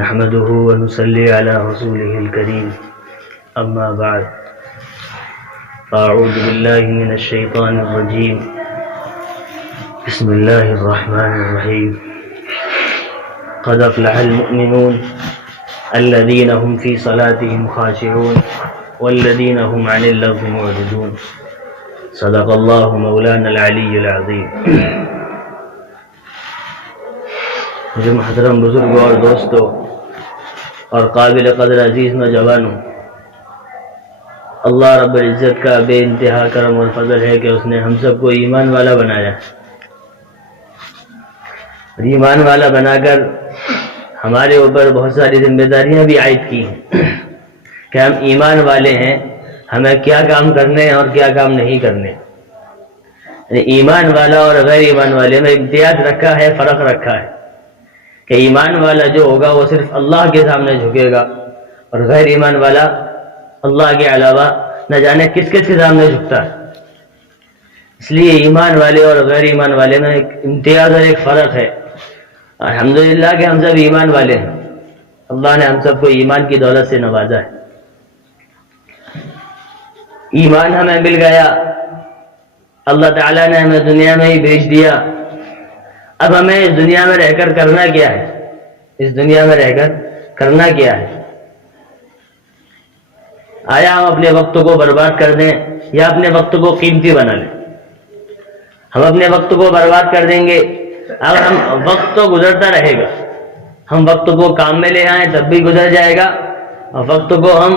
نحمده ونصلي على رسوله الكريم أما بعد فأعوذ بالله من الشيطان الرجيم بسم الله الرحمن الرحيم قد أفلح المؤمنون الذين هم في صلاتهم خاشعون والذين هم عن اللغو معرضون صدق الله مولانا العلی العظیم۔ مجھے محترم بزرگوں اور دوستوں اور قابل قدر عزیز نوجوانوں، اللہ رب العزت کا بے انتہا کرم اور فضل ہے کہ اس نے ہم سب کو ایمان والا بنایا، اور ایمان والا بنا کر ہمارے اوپر بہت ساری ذمہ داریاں بھی عائد کی ہیں کہ ہم ایمان والے ہیں، ہمیں کیا کام کرنے ہیں اور کیا کام نہیں کرنے۔ یعنی ایمان والا اور غیر ایمان والے میں امتیاز رکھا ہے، فرق رکھا ہے کہ ایمان والا جو ہوگا وہ صرف اللہ کے سامنے جھکے گا، اور غیر ایمان والا اللہ کے علاوہ نہ جانے کس کس کے سامنے جھکتا ہے۔ اس لیے ایمان والے اور غیر ایمان والے میں ایک امتیاز اور ایک فرق ہے۔ الحمدللہ کہ ہم سب ایمان والے ہیں، اللہ نے ہم سب کو ایمان کی دولت سے نوازا ہے۔ ایمان ہمیں مل گیا، اللہ تعالیٰ نے ہمیں دنیا میں ہی بھیج دیا۔ اب ہمیں اس دنیا میں رہ کر کرنا کیا ہے؟ اس دنیا میں رہ کر کرنا کیا ہے؟ آیا ہم اپنے وقت کو برباد کر دیں یا اپنے وقت کو قیمتی بنا لیں؟ ہم اپنے وقت کو برباد کر دیں گے اگر ہم وقت تو گزرتا رہے گا، ہم وقت کو کام میں لے آئیں تب بھی گزر جائے گا، اور وقت کو ہم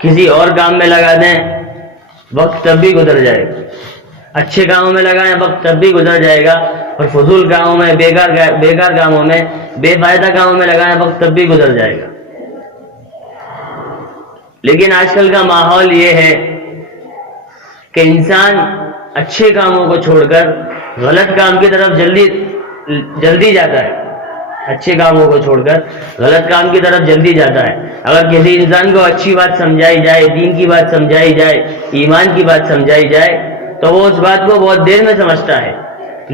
کسی اور کام میں لگا دیں وقت تب بھی گزر جائے گا۔ اچھے کاموں میں لگائیں وقت تب بھی گزر جائے گا، اور فضول کاموں میں، بیکار کاموں میں، بے فائدہ کاموں میں لگائیں وقت تب بھی گزر جائے گا۔ لیکن آج کل کا ماحول یہ ہے کہ انسان اچھے کاموں کو چھوڑ کر غلط کام کی طرف جلدی جاتا ہے، اچھے کاموں کو چھوڑ کر غلط کام کی طرف جلدی جاتا ہے۔ اگر کسی انسان کو اچھی بات سمجھائی جائے، دین کی بات سمجھائی جائے، ایمان کی بات سمجھائی جائے تو وہ اس بات کو بہت دیر میں سمجھتا ہے،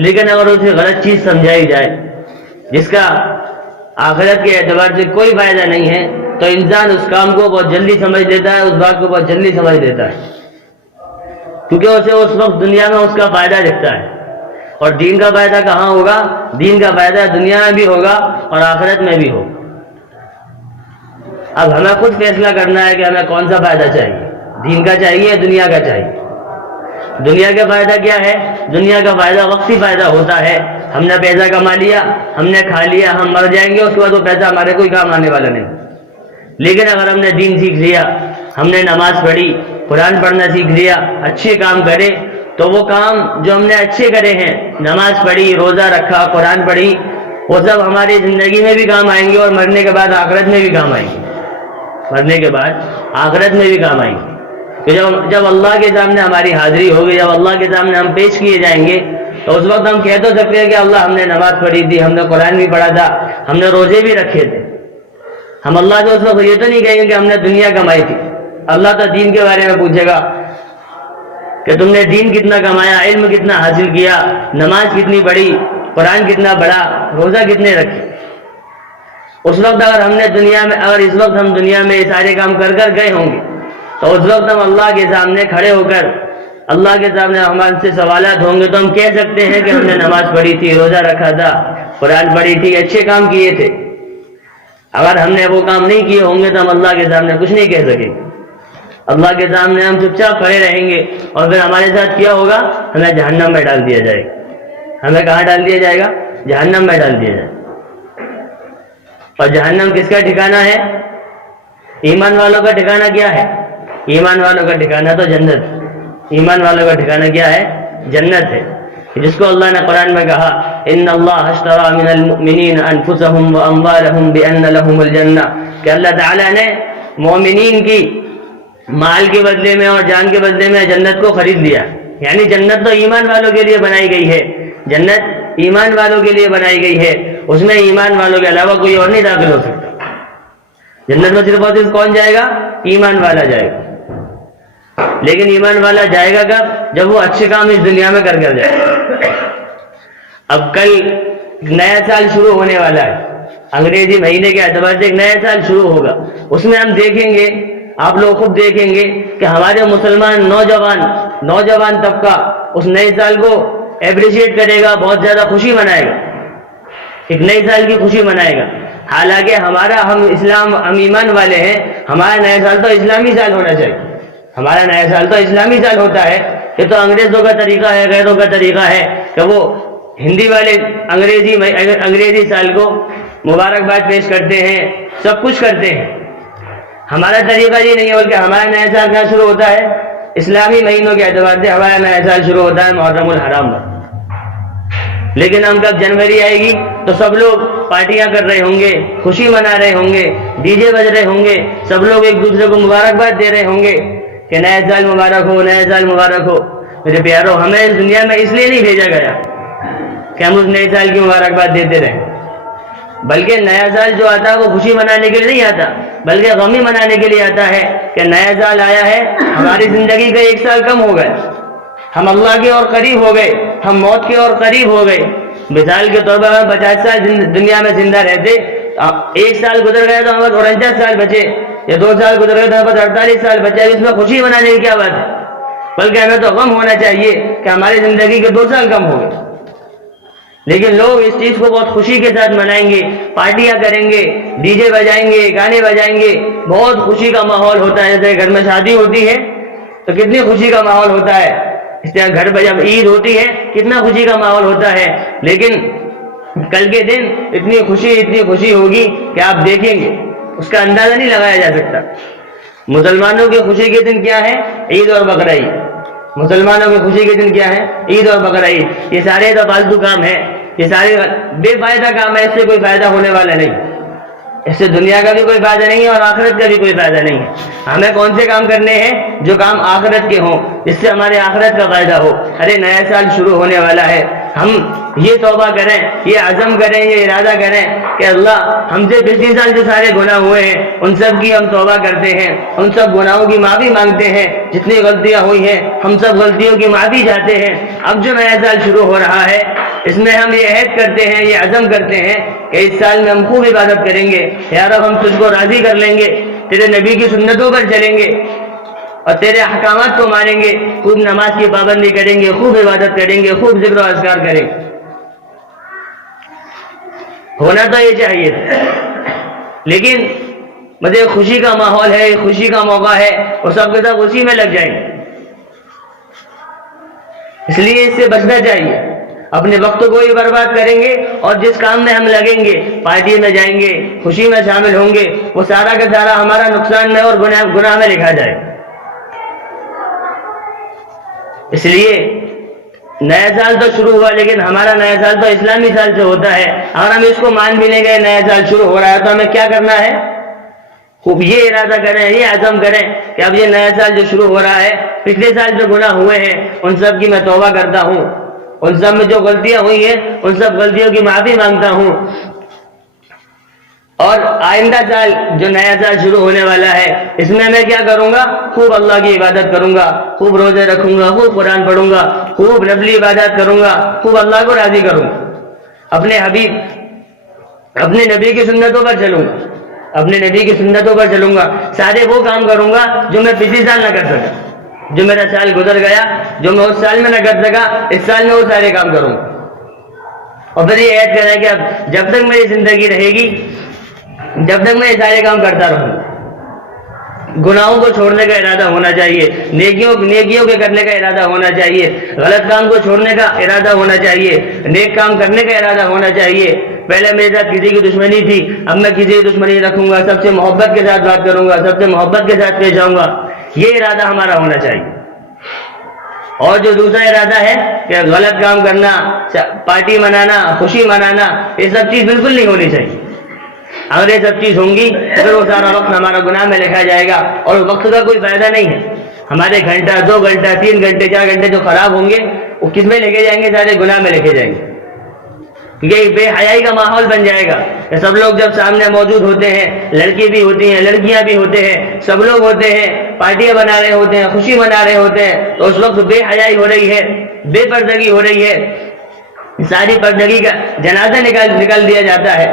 لیکن اگر اسے غلط چیز سمجھائی جائے جس کا آخرت کے اعتبار سے کوئی فائدہ نہیں ہے تو انسان اس کام کو بہت جلدی سمجھ لیتا ہے، اس بات کو بہت جلدی سمجھ لیتا ہے، کیونکہ اسے اس وقت دنیا میں اس کا فائدہ دکھتا ہے۔ اور دین کا فائدہ کہاں ہوگا؟ دین کا فائدہ دنیا میں بھی ہوگا اور آخرت میں بھی ہوگا۔ اب ہمیں خود فیصلہ کرنا ہے کہ ہمیں کون سا فائدہ چاہیے، دین کا چاہیے، دنیا کا چاہیے۔ دنیا کا فائدہ کیا ہے؟ دنیا کا فائدہ وقتی فائدہ ہوتا ہے، ہم نے پیسہ کما لیا، ہم نے کھا لیا، ہم مر جائیں گے، اس کے بعد وہ پیسہ ہمارے کوئی کام آنے والا نہیں۔ لیکن اگر ہم نے دین سیکھ لیا، ہم نے نماز پڑھی، قرآن پڑھنا سیکھ لیا، اچھے کام کرے، تو وہ کام جو ہم نے اچھے کرے ہیں، نماز پڑھی، روزہ رکھا، قرآن پڑھی، وہ سب ہماری زندگی میں بھی کام آئیں گے اور مرنے کے بعد آخرت میں بھی کام آئیں گے، مرنے کے بعد آخرت میں بھی کام آئیں گے۔ کہ جب اللہ کے سامنے ہماری حاضری ہوگی، جب اللہ کے سامنے ہم پیش کیے جائیں گے تو اس وقت ہم کہہ تو سکتے ہیں کہ اللہ ہم نے نماز پڑھی تھی، ہم نے قرآن بھی پڑھا تھا، ہم نے روزے بھی رکھے تھے۔ ہم اللہ سے اس وقت یہ تو نہیں کہیں گے کہ ہم نے دنیا کمائی تھی۔ اللہ تو دین کے بارے میں پوچھے گا کہ تم نے دین کتنا کمایا، علم کتنا حاصل کیا، نماز کتنی پڑھی، قرآن کتنا پڑھا، روزہ کتنے رکھے۔ اس وقت اگر اس وقت ہم دنیا میں یہ سارے کام کر کر گئے ہوں گے تو اس وقت ہم اللہ کے سامنے کھڑے ہو کر اللہ کے سامنے ہمارے سے سوالات ہوں گے تو ہم کہہ سکتے ہیں کہ ہم نے نماز پڑھی تھی، روزہ رکھا تھا، قرآن پڑھی تھی، اچھے کام کیے تھے۔ اگر ہم نے وہ کام نہیں کیے ہوں گے تو ہم اللہ کے سامنے کچھ نہیں کہہ سکیں گے۔ اللہ کے سامنے ہم چپ چاپ کھڑے رہیں گے، اور پھر ہمارے ساتھ کیا ہوگا؟ ہمیں جہنم میں ڈال دیا جائے گا۔ ہمیں کہاں ڈال دیا جائے گا؟ جہنم میں ڈال دیا جائے گا۔ اور جہنم کس کا ٹھکانہ ہے؟ ایمان والوں کا ٹھکانہ کیا ہے؟ ایمان والوں کا ٹھکانہ تو جنت۔ ایمان والوں کا ٹھکانہ کیا ہے؟ جنت ہے، جس کو اللہ نے قرآن میں کہا ان اللہ اشتری من المؤمنین انفسهم واموالهم بان لهم الجنہ، کہ اللہ تعالیٰ نے مومنین کی مال کے بدلے میں اور جان کے بدلے میں جنت کو خرید لیا۔ یعنی جنت تو ایمان والوں کے لیے بنائی گئی ہے، جنت ایمان والوں کے لیے بنائی گئی ہے، اس میں ایمان والوں کے علاوہ کوئی اور نہیں داخل ہو سکتا۔ جنت میں صرف اور صرف کون جائے گا؟ ایمان والا جائے گا۔ لیکن ایمان والا جائے گا کب؟ جب وہ اچھے کام اس دنیا میں کر جائے گا۔ اب کل نیا سال شروع ہونے والا ہے، انگریزی مہینے کے اعتبار سے ایک نیا سال شروع ہوگا. اس میں ہم دیکھیں گے, آپ لوگ خود دیکھیں گے کہ ہمارے مسلمان نوجوان طبقہ اس نئے سال کو اپریشیٹ کرے گا, بہت زیادہ خوشی منائے گا, ایک نئے سال کی خوشی منائے گا. حالانکہ ہم اسلام ایمان والے ہیں, ہمارا نیا سال تو اسلامی سال ہونا چاہیے. ہمارا نیا سال تو اسلامی سال ہوتا ہے. یہ تو انگریزوں کا طریقہ ہے, غیروں کا طریقہ ہے کہ وہ ہندی والے انگریزی سال کو مبارکباد پیش کرتے ہیں, سب کچھ کرتے ہیں. ہمارا طریقہ یہ نہیں ہے, بلکہ ہمارا نیا سال کہاں شروع ہوتا ہے؟ اسلامی مہینوں کے اعتبار سے ہمارا نیا سال شروع ہوتا ہے محرم الحرام پر. لیکن ہم کب جنوری آئے گی تو سب لوگ پارٹیاں کر رہے ہوں گے, خوشی منا رہے ہوں گے, ڈی جے بج رہے ہوں گے, سب لوگ ایک دوسرے کو مبارکباد دے رہے ہوں گے کہ نیا سال مبارک ہو, نیا سال مبارک ہو. میرے پیارو, ہمیں اس دنیا میں اس لیے نہیں بھیجا گیا کہ ہم اس نئے سال کی مبارکباد دیتے رہیں, بلکہ نیا سال جو آتا ہے وہ خوشی منانے کے لیے نہیں آتا, بلکہ غمی منانے کے لیے آتا ہے کہ نیا سال آیا ہے, ہماری زندگی کا ایک سال کم ہو گئے, ہم اللہ کے اور قریب ہو گئے, ہم موت کے اور قریب ہو گئے. مثال کے طور پر ہم 50 سال دنیا میں زندہ رہتے, ایک سال گزر گیا تو ہمیں 49 سال بچے, یا 2 سال گزر گئے تو ہمیں 48 سال بچے. اس میں خوشی منانے کی کیا بات ہے؟ بلکہ ہمیں تو غم ہونا چاہیے کہ ہماری زندگی کے 2 سال کم ہو گئے. لیکن لوگ اس چیز کو بہت خوشی کے ساتھ منائیں گے, پارٹیاں کریں گے, ڈی جے بجائیں گے, گانے بجائیں گے, بہت خوشی کا ماحول ہوتا ہے. جیسے گھر میں شادی ہوتی ہے تو کتنی خوشی کا ماحول ہوتا ہے, اس طرح گھر پہ جب عید ہوتی ہے کتنا خوشی کا ماحول ہوتا ہے. لیکن کل کے دن اتنی خوشی ہوگی کہ آپ دیکھیں گے, اس کا اندازہ نہیں لگایا جا سکتا. مسلمانوں کی خوشی کے دن کیا ہے؟ عید اور بقرہ عید. مسلمانوں کی خوشی کے دن کیا ہے؟ عید اور بقرہ عید. یہ سارے تو فالتو کام ہیں, یہ سارے بے فائدہ کام ہے, اس سے کوئی فائدہ ہونے والا نہیں. اس سے دنیا کا بھی کوئی فائدہ نہیں ہے اور آخرت کا بھی کوئی فائدہ نہیں ہے. ہمیں کون سے کام کرنے ہیں؟ جو کام آخرت کے ہوں, جس سے ہمارے آخرت کا فائدہ ہو. ارے نیا سال شروع ہونے والا ہے, ہم یہ توبہ کریں, یہ عزم کریں, یہ ارادہ کریں کہ اللہ ہم سے پچھلے سال جو سارے گناہ ہوئے ہیں ان سب کی ہم توبہ کرتے ہیں, ان سب گناہوں کی معافی مانگتے ہیں. جتنی غلطیاں ہوئی ہیں ہم سب غلطیوں کی معافی چاہتے ہیں. اب جو نیا سال شروع ہو رہا ہے اس میں ہم یہ عہد کرتے ہیں, یہ عزم کرتے ہیں کہ اس سال میں ہم خوب عبادت کریں گے. یا رب ہم تجھ کو راضی کر لیں گے, تیرے نبی کی سنتوں پر چلیں گے اور تیرے احکامات کو مانیں گے, خوب نماز کی پابندی کریں گے, خوب عبادت کریں گے, خوب ذکر و اذکار کریں گے. ہونا تو یہ چاہیے تھا, لیکن مجھے خوشی کا ماحول ہے, خوشی کا موقع ہے, اور سب کے سب اسی میں لگ جائیں گے. اس لیے اس سے بچنا چاہیے. اپنے وقت کو ہی برباد کریں گے اور جس کام میں ہم لگیں گے, پارٹی میں جائیں گے, خوشی میں شامل ہوں گے, وہ سارا کا سارا ہمارا نقصان میں اور گناہ میں لکھا جائے. اس لیے نیا سال تو شروع ہوا, لیکن ہمارا نیا سال تو اسلامی سال سے ہوتا ہے. اگر ہم اس کو مان بھی نہیں گئے نیا سال شروع ہو رہا ہے تو ہمیں کیا کرنا ہے؟ خوب یہ ارادہ کریں, یہ عزم کریں کہ اب یہ نیا سال جو شروع ہو رہا ہے, پچھلے سال جو گناہ ہوئے ہیں ان سب کی میں توبہ کرتا ہوں, ان سب میں جو غلطیاں ہوئی ہیں ان سب غلطیوں کی معافی مانگتا ہوں. اور آئندہ سال جو نیا سال شروع ہونے والا ہے اس میں میں کیا کروں گا؟ خوب اللہ کی عبادت کروں گا, خوب روزے رکھوں گا, خوب قرآن پڑھوں گا, خوب نفلی عبادت کروں گا, خوب اللہ کو راضی کروں گا, اپنے حبیب اپنے نبی کی سنتوں پر چلوں گا, اپنے نبی کی سنتوں پر چلوں گا. سارے وہ کام کروں گا جو میں پچھلے سال نہ کر سکا, جو میرا سال گزر گیا, جو میں اس سال میں نہ کر سکا, اس سال میں وہ سارے کام کروں گا. اور پھر یہ عہد کریں کہ اب جب تک میری زندگی رہے گی, جب تک میں یہ سارے کام کرتا رہوں. گناہوں کو چھوڑنے کا ارادہ ہونا چاہیے, نیکیوں کے کرنے کا ارادہ ہونا چاہیے, غلط کام کو چھوڑنے کا ارادہ ہونا چاہیے, نیک کام کرنے کا ارادہ ہونا چاہیے. پہلے میرے ساتھ کسی کی دشمنی تھی, اب میں کسی کی دشمنی رکھوں گا, سب سے محبت کے ساتھ بات کروں گا, سب سے محبت کے ساتھ پیش آؤں گا. یہ ارادہ ہمارا ہونا چاہیے. اور جو دوسرا ارادہ ہے کہ غلط کام کرنا, پارٹی منانا, خوشی منانا, یہ سب چیز بالکل نہیں ہونی چاہیے. اگر یہ سب چیز ہوں گی تو پھر وہ سارا وقت ہمارا گناہ میں لکھا جائے گا اور وقت کا کوئی فائدہ نہیں ہے. ہمارے گھنٹہ, 2 گھنٹہ, 3 گھنٹے, 4 گھنٹے جو خراب ہوں گے وہ کس میں لکھے جائیں گے؟ سارے گناہ میں لکھے جائیں گے. یہ بے حیائی کا ماحول بن جائے گا کہ سب لوگ جب سامنے موجود ہوتے ہیں, لڑکی بھی ہوتی ہیں, لڑکیاں بھی ہوتے ہیں, سب لوگ ہوتے ہیں, پارٹیاں بنا رہے ہوتے ہیں, خوشی منا رہے ہوتے ہیں, تو اس وقت بے حیائی ہو رہی ہے, بے پردگی ہو رہی ہے. ساری پردگی کا جنازہ نکال دیا جاتا ہے.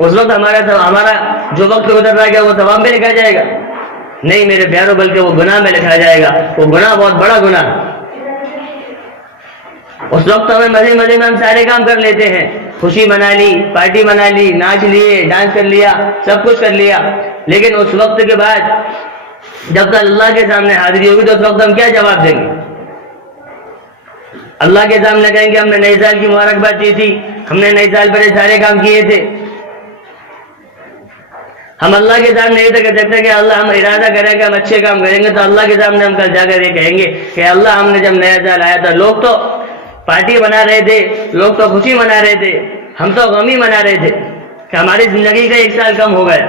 اس وقت ہمارا جو وقت گزر رہا ہے وہ ثواب میں لکھا جائے گا؟ نہیں میرے پیاروں، بلکہ وہ گناہ میں لکھا جائے گا. وہ گناہ بہت بڑا گناہ. اس وقت ہمیں مزے مزے میں ہم سارے کام کر لیتے ہیں، خوشی منا لی، پارٹی منا لی، ناچ لیے، ڈانس کر لیا، سب کچھ کر لیا. لیکن اس وقت کے بعد جب تک اللہ کے سامنے حاضری ہوگی تو اس وقت ہم کیا جواب دیں گے؟ اللہ کے سامنے کہیں گے ہم نے نئے سال کی مبارکباد دی تھی، ہم نے نئے سال پر یہ سارے کام کیے تھے. ہم اللہ کے سامنے یہ تو کہہ سکتے کہ اللہ ہم ارادہ کریں کہ ہم اچھے کام کریں گے، تو اللہ کے سامنے ہم کل جا کر یہ کہیں گے کہ اللہ ہم نے جب نیا سال آیا تھا لوگ تو پارٹی بنا رہے تھے، لوگ تو خوشی منا رہے تھے، ہم تو غمی منا رہے تھے کہ ہماری زندگی کا 1 سال کم ہو گیا،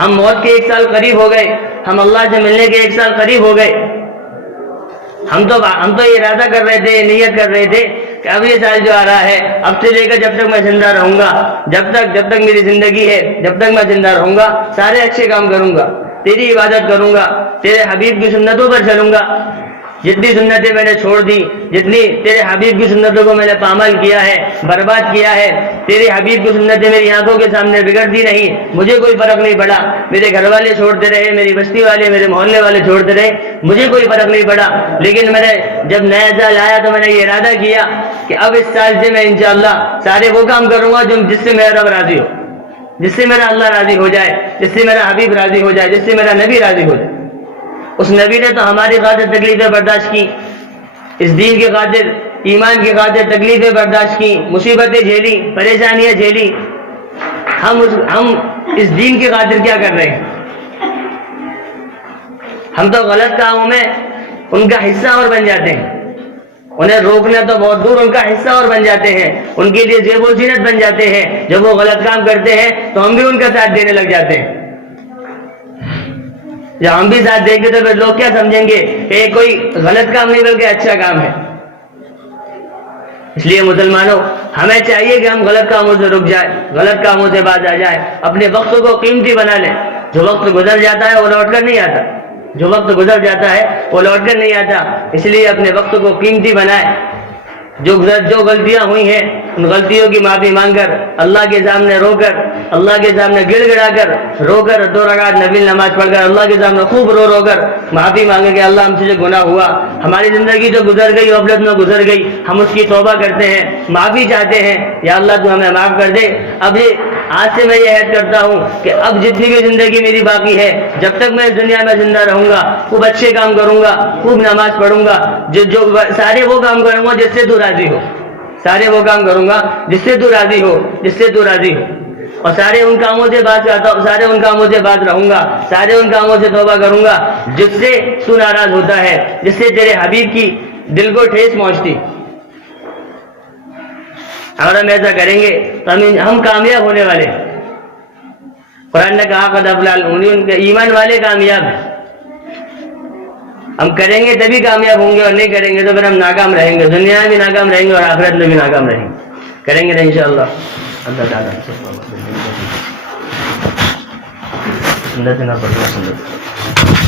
ہم موت کے 1 سال قریب ہو گئے، ہم اللہ سے ملنے کے 1 سال قریب ہو گئے. ہم تو یہ ارادہ کر رہے تھے، نیت کر رہے تھے کہ اب یہ سال جو آ رہا ہے، اب سے لے کر جب تک میں زندہ رہوں گا، جب تک میری زندگی ہے، جب تک میں زندہ رہوں گا، سارے اچھے کام کروں گا، تیری عبادت کروں گا، تیرے حبیب کی سنتوں پر چلوں گا. جتنی سنتیں میں نے چھوڑ دی، جتنی تیرے حبیب کی سنتوں کو میں نے پامال کیا ہے، برباد کیا ہے، تیرے حبیب کی سنتیں میری آنکھوں کے سامنے بگڑتی نہیں، مجھے کوئی فرق نہیں پڑا. میرے گھر والے چھوڑتے رہے، میری بستی والے، میرے محلے والے چھوڑتے رہے، مجھے کوئی فرق نہیں پڑا. لیکن میں نے جب نیا سال آیا تو میں نے یہ ارادہ کیا کہ اب اس سال سے میں انشاءاللہ سارے وہ کام کروں گا جس سے میرا رب راضی ہو، جس سے میرا اللہ راضی ہو جائے، جس سے میرا حبیب راضی ہو جائے، جس سے میرا نبی راضی ہو جائے. اس نبی نے تو ہماری خاطر تکلیفیں برداشت کی، اس دین کی خاطر، ایمان کی خاطر تکلیفیں برداشت کی، مصیبتیں جھیلی، پریشانیاں جھیلی. ہم اس دین کی خاطر کیا کر رہے ہیں؟ ہم تو غلط کاموں میں ان کا حصہ اور بن جاتے ہیں، انہیں روکنا تو بہت دور، ان کا حصہ اور بن جاتے ہیں، ان کے لیے زیب و زینت بن جاتے ہیں. جب وہ غلط کام کرتے ہیں تو ہم بھی ان کا ساتھ دینے لگ جاتے ہیں. جب ہم بھی ساتھ دیں گے تو پھر لوگ کیا سمجھیں گے کہ یہ کوئی غلط کام نہیں بلکہ اچھا کام ہے. اس لیے مسلمانوں، ہمیں چاہیے کہ ہم غلط کاموں سے رک جائیں، غلط کاموں سے باز آ جائیں، اپنے وقت کو قیمتی بنا لیں. جو وقت گزر جاتا ہے وہ لوٹ کر نہیں آتا، جو وقت گزر جاتا ہے وہ لوٹ کر نہیں آتا. اس لیے اپنے وقت کو قیمتی بنائیں. جو غلطیاں ہوئی ہیں ان غلطیوں کی معافی مانگ کر، اللہ کے سامنے رو کر، اللہ کے سامنے گڑ گڑا کر رو کر، 2 رکعت نفل نماز پڑھ کر اللہ کے سامنے خوب رو کر معافی مانگے کہ اللہ ہم سے جو گناہ ہوا، ہماری زندگی جو گزر گئی، غفلت میں گزر گئی، ہم اس کی توبہ کرتے ہیں، معافی چاہتے ہیں. یا اللہ تو ہمیں معاف کر دے. اب آج سے میں یہ عہد کرتا ہوں کہ اب جتنی بھی زندگی میری باقی ہے، جب تک میں اس دنیا میں زندہ رہوں گا، خوب اچھے کام کروں گا، خوب نماز پڑھوں گا، جو سارے وہ کام کروں گا جس سے تو راضی ہو، سارے وہ کام کروں گا جس سے تو راضی ہو، جس سے تو راضی ہو. اور سارے ان کاموں سے بات کرتا ہوں، سارے ان کاموں سے بات رہوں گا، سارے ان کاموں سے توبہ کروں گا جس سے تو ناراض ہوتا ہے، جس سے تیرے حبیب کی دل کو ٹھیس پہنچتی. اگر ہم ایسا کریں گے تو ہم کامیاب ہونے والے ہیں. قرآن نے کہا قد افلح المؤمنون، ان کے ایمان والے کامیاب ہیں. ہم کریں گے تبھی کامیاب ہوں گے، اور نہیں کریں گے تو پھر ہم ناکام رہیں گے، دنیا میں بھی ناکام رہیں گے اور آخرت میں بھی ناکام رہیں گے. کریں گے نا انشاءاللہ. اللہ تعالیٰ سنت نہ پڑھنا سنت